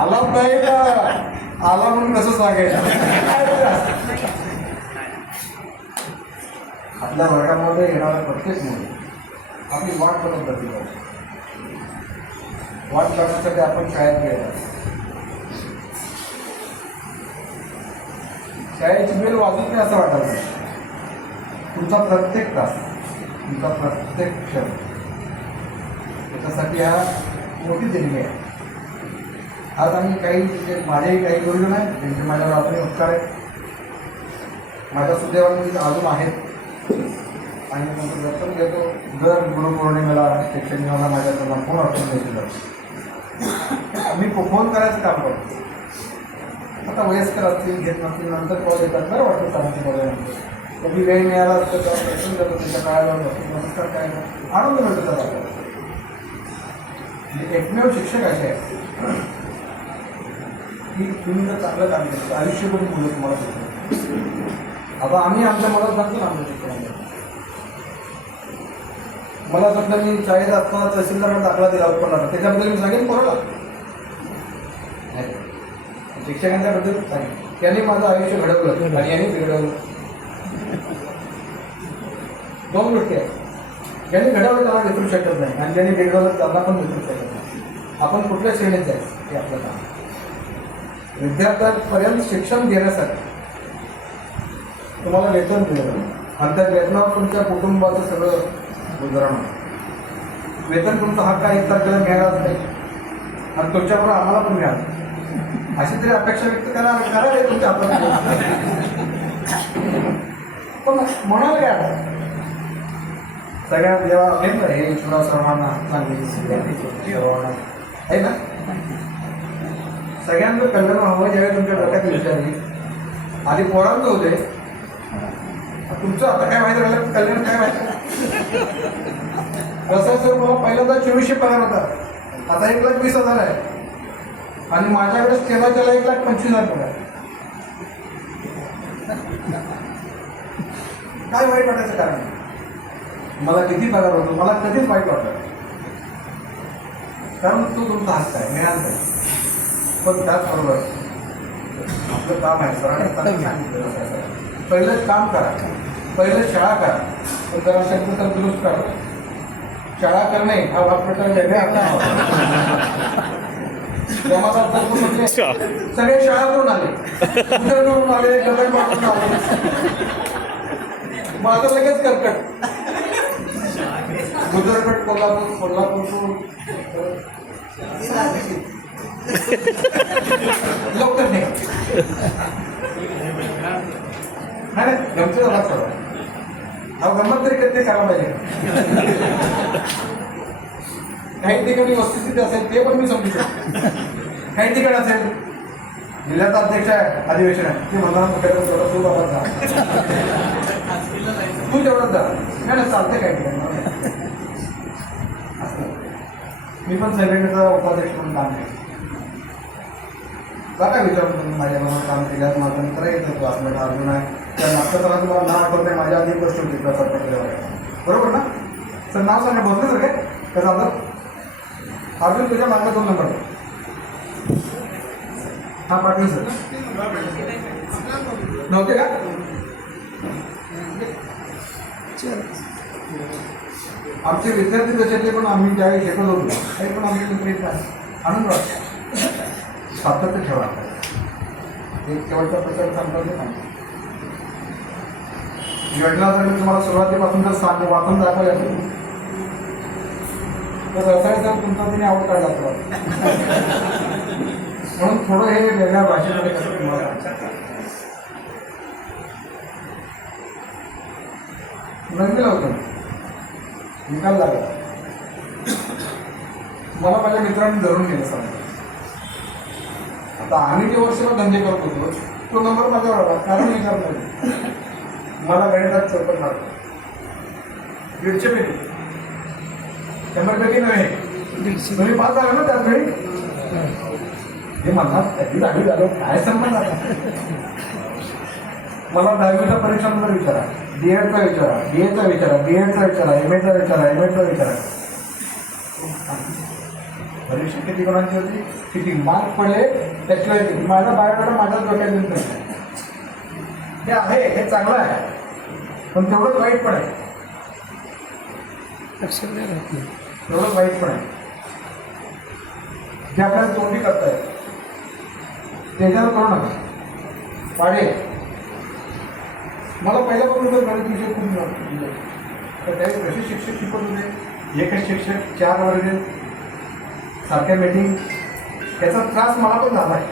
आलाच नाही का आला म्हणून कसं सांगायचं आपल्या वर्गामध्ये येणारा प्रत्येक मुलं आपली वाट बघत जाते वाट करण्यासाठी आपण शाळेत गेलो शाळेची बेल वाजत नाही असं वाटायचं तुमचा प्रत्येक तास तुमचा प्रत्येक क्षण त्याच्यासाठी हा मोठी देणगी आहे आज आम्ही काही माझेही काही गुरुजन आहेत त्यांचे माझ्यावर अजूनही उपकार आहेत माझ्या सुदैवाने तिथे अजून आहेत आणि नंतर दत्तक घेतो. दर गुरुपौर्णिमेला शिक्षक दिनाला माझ्याकडून फोन अडचण द्यायची जातो. मी फोन करायचं काम करतो. आता वयस्कर असतील घेत नसतील नंतर कॉल येतात बरं वाटतं सांगते कॉलेजनंतर कधी वेळ मिळाला असतं तेव्हा भेटून जातो तुमच्या काळाला नमस्कार काय आनंद मिळतो त्याचा आपल्याला. एकमेव शिक्षक असे आहे की तुम्ही जर चांगलं काम केलं आयुष्यभर मुलं तुम्हाला शिकवतात. आता आम्ही आमच्या मनात सांगतो ना आमच्या शिक्षकांना. मला समजा मी शाळेत असताना तहसीलदारांना दाखला दिला उत्पन्नाचा त्याच्याबद्दल मी सांगेन कोणाला शिक्षकांच्या बद्दल सांगेन. त्यांनी माझं आयुष्य घडवलं आणि यांनी बिघडवलं. दोन गोष्टी आहेत. ज्यांनी घडवलं त्याला विसरू शकत नाही आणि ज्यांनी बिघडवलं त्यांना पण विसरू शकत नाही. आपण कुठल्या श्रेणीत जायचं हे आपलं काम. विद्यार्थ्यांपर्यंत शिक्षण घेण्यासाठी तुम्हाला वेतन दिलं आणि त्या वेतनावर तुमच्या कुटुंबाचं सगळं गुजराण. वेतन तुमचा हक्क आहे 1 तारखेला मिळालाच नाही आणि तुमच्याबरोबर आम्हाला पण मिळालं अशी तरी अपेक्षा व्यक्त करा हे तुमच्या हातात. पण म्हणाल काय आता सगळ्यात जेव्हा आहेत ना हे ईश्वरा सर्वांना चांगली सर्वांना आहे ना सगळ्यांचं कल्याण व्हावं ज्यावेळी तुमच्या डोक्यात विचार येईल. आधी पोरांचं होते तुमचं आता काय माहिती राहिलं कल्याण काय माहिती. कसं सर मला पहिल्यांदा 2400 पगार होता आता 1,20,000 आहे आणि माझ्याकडे त्याला 1,25,000 पगार. काय वाईट वाटायचं कारण मला किती पगार होतो मला कधीच वाईट वाटलं कारण तो तुमचा हक्क आहे मिळाला नाही. पण त्याचबरोबर आपलं काम आहे सरांनी सांगितलं पहिलं काम करा पहिलं शाळा करा. पण जरा शब्द तर दुरुस्त करा. शाळा करणे हा वाक्प्रचार वेगळा म्हणजे सगळे शाळा करून आले करून आले डबल मारून आले माझं लगेच कर्कट गुजरपेठ कोल्हापूर लवकर नाही गमतीचा भाग चालू अहो गंमत तरी कधी करायला पाहिजे. काही ठिकाणी वस्तुस्थिती असेल ते पण मी समजू शकतो. काही ठिकाणी असेल जिल्ह्याचा अध्यक्ष आहे अधिवेशन आहे ते म्हणणार तेवढं तू बाबा जा तू तेवढंच जा नाही चालते काही ठिकाणी असं. मी पण संघटनेचा उपाध्यक्ष म्हणून काम केलं. काय विचारून तुम्ही माझ्या मनात काम केल्यास माझा मित्र येतो क्लासमेट अर्जुन आहे त्या मागच्या सरांचं मला नाव आठवत माझ्या आधी गोष्ट होती प्रसाद पटल्यावर बरोबर ना सर नाव सांगा बोलतो सर काय कसं आता अर्जुन तुझ्या मागं 2 नंबर हा पाटील सर नव्हते का आमचे विद्यार्थी त्याच्यातले पण आम्ही ज्यावेळी शिकत होतो काही पण आमचे मित्र आनंद वाटतो. सातत्य ठेवा एक शेवटचा प्रचार सांगतो ते सांगतो. योजना जर मी तुम्हाला सुरुवातीपासून जर वाचून दाखवल्या तर रसायन सर तुमचा तिने आवड काढला असतो म्हणून थोडं हे वेगळ्या भाषेमध्ये कसं तुम्हाला नक्की लावतो निकाल लागला. मला माझ्या मित्रांनी धरून गेलं सांगतो. आता आम्ही जे वर्षभर धंदे करत होतो तो नंबर माझ्यावर आला कारण विचार नाही मला गणितात 54 मार्क 150 पैकी 100 पैकी नव्हे तुम्ही पास झाला ना त्याच वेळी हे म्हणतात त्याची 10वी झालो काय संबंध आता. मला 10वीचा परीक्षा नंतर विचारा DEडचा विचारा BAचा विचारा BEडचा विचारा MAचा विचारा MAचा विचारा परीक्षा किती कोणाची होती किती मार्क पडले त्याशिवाय किती माझा बायोडाटा माझ्याच डोक्यात येत नाही. हे आहे हे चांगलं आहे पण तेवढंच वाईट पण आहे तेवढंच वाईट पण आहे. जे आपल्याला तोंडी करताय त्याच्यावर करू नका वाढेल. मला पहिल्यापासून तर गणित विषय खूप नव्हतं तर त्यावेळी कसे शिक्षक शिकवत होते एकच शिक्षक 4 वर्ग सारख्या मीटिंग त्याचा त्रास मला पण झाला आहे.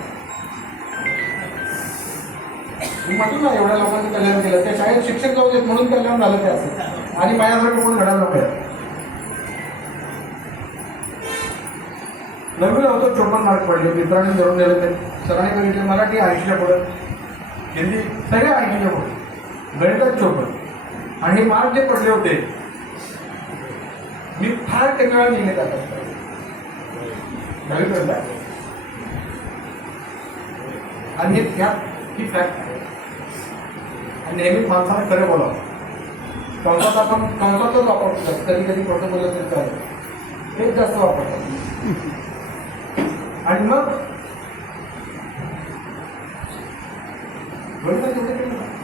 मी म्हटलं ना एवढ्या लोकांचं कल्याण केलं त्या शाळेत शिक्षक जाऊ देत म्हणून कल्याण झालं ते असं आणि माझ्यासारखं कोण घडायला नको. नववीला होतो 54 मार्क पडले. मित्रांनी धरून दिले ते. सरांनी बघितले मराठी 80च्या पुढं, हिंदी सगळ्या 80च्या पुढे, गणितात 54. आणि हे मार्क जे पडले होते मी फार टेक्नॉलॉजी निघत आता दहावीपर्यंत आहे. आणि ही फॅक्ट आहे. आणि नेहमी माणसाने खरं बोलावं. कंसात आपण कंसातच वापरतो, कधी कधी खोटं बोललं तरी चालेल, हेच जास्त वापरतात. आणि मग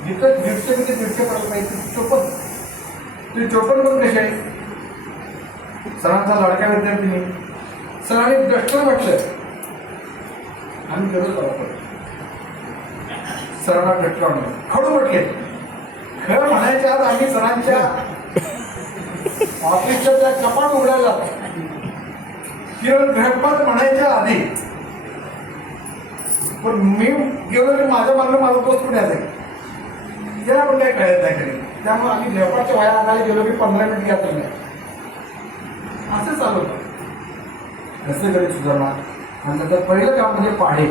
जिथं दीडशे म्हणजे 150 पडलं पाहिजे 54. तुम्ही 54 पण कसे आहे. सरांचा लाडक्या विद्यार्थीनी सरांनी दष्टर म्हटलं, आम्ही गरज वापरतो. सरांना दष्टर आणलं खडू म्हटले. खरं म्हणायच्या आज आम्ही सरांच्या ऑफिसच्या त्या कपाट उघडायला किरण घटपात म्हणायच्या आधी पण मी गेलो की माझ्या मागणं माझा दोस्त कुठे असेल त्याला पण काही कळत नाही खरी. त्यामुळे आम्ही झेपाच्या वया आणायला गेलो की 15 मिनिट घ्यायचं नाही. असं चालू होतं. कसं गणित सुधारणार. आणि त्याचं पहिलं काम म्हणजे पाढे.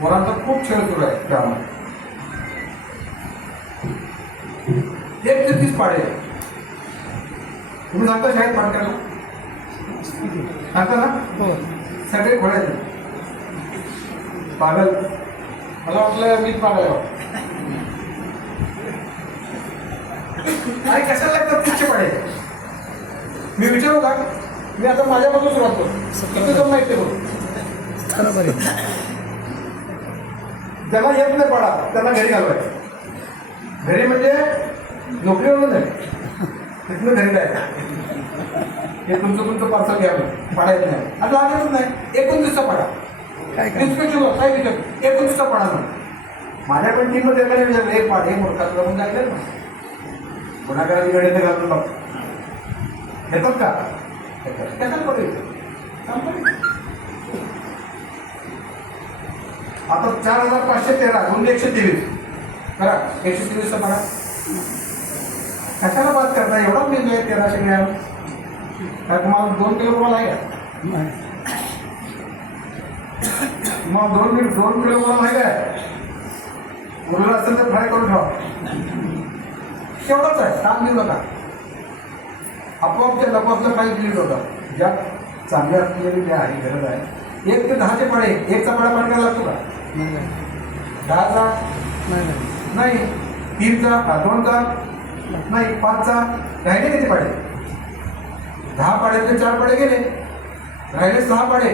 मुलांचा खूप खेळ सुरू आहे त्यामध्ये. 1 ते 30 पाढे. तुम्ही सांगता शाळेत पाठ करायला सांगता ना. सगळे खोडायचे पागल. मला वाटलं मीच पागल आणि कशाला लागतात 30चे पाढे. मी विचारू का. मी आता माझ्यापासून सुरुवात करतो. तुझं माहिती बघ. ज्यांना येत नाही पाडा त्यांना घरी घालवायचं. घरी म्हणजे नोकरीवरून नाही, तिथून घरी जायचं. हे तुमचं पार्सल घ्या पाडायचं नाही. आता लागतच नाही. 29चा पाडा इन्स्पेक्शन काय विचार 29चा पाडा ना. माझ्या पण टीममध्ये एकाने विचारलं एक पाड हे मोठा तुला पण जायचं ना गुन्हागाराची गणित घालून बघ घेतात का कशात पडेल. आता 4513 गुणिले 123 करा. 123चा पाडा कशाला बात करता. एवढा मेंदू आहे 1300 ग्रॅम. काय तुम्हाला 2 किलो रुपये आहे का. मग 2 किलो रुपये आहे काय. मुलं असेल तर फ्राय करून ठेवा. तेवढंच आहे. काम देऊ नका. आपोआपच्या लपापलं काही क्लिअर होतात. ज्या चांगल्या असलेली ज्या आहे गरज आहे. 1 ते 10चे पाडे. 1चा पाडा पाठ करायला लागतो का. 10चा नाही. 3चा 2चा नाही. 5चा राहिले किती पाडे. 10 पाड्यातले 4 पाडे गेले. राहिले 6 पाडे.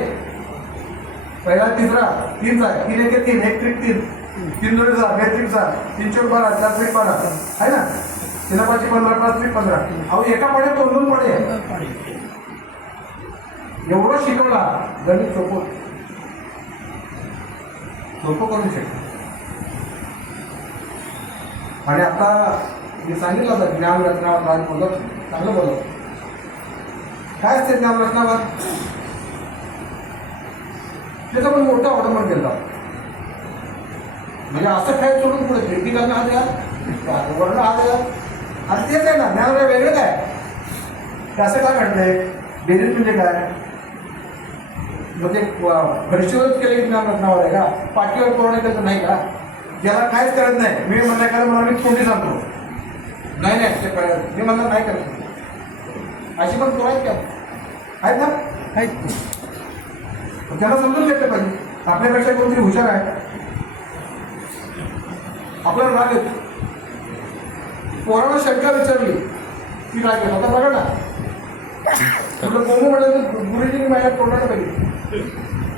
पहिला 3रा 3चा 3 1 3 1 3 3 3 2 6 2 3 6 3 4 12 4 3 12 आहे ना. 3 5 15 5 3 15. अहो एका पाड्यात 2 पाडे. एवढं शिकवला गणित सोपं करू शकतो. आणि आता मी सांगितलं होतं ज्ञान रचनावर आज बोलत चांगलं बोलत. काय असते ज्ञान रचनावर. त्याचा पण मोठा ऑर्डर केला. म्हणजे असं काय सोडून पुढे खिडकी करणं हा द्या वर्ण हा द्या. आणि तेच आहे ना ज्ञान वेगळं काय. कसं काय घडतंय. बेरीज म्हणजे काय. मग ते फरशीवरच केलं की ज्ञान रचनावर आहे का. पाठीवर पूर्ण केलं नाही का. ज्याला काहीच करत नाही. मी म्हणलं काय मला मी कोणती सांगतो नाही ते करत. मी म्हणलं नाही करत. अशी पण पोरं आहेत का आहेत ना. आहेत. त्याला समजून घेतलं पाहिजे. आपल्यापेक्षा कोणतरी हुशार आहे. आपल्याला राग येतो. पोराला शंका विचारली की राग येतो. आता बघा ना तुला कोण म्हटलं तर गुरुजींनी माझ्या तोंडाला पाहिजे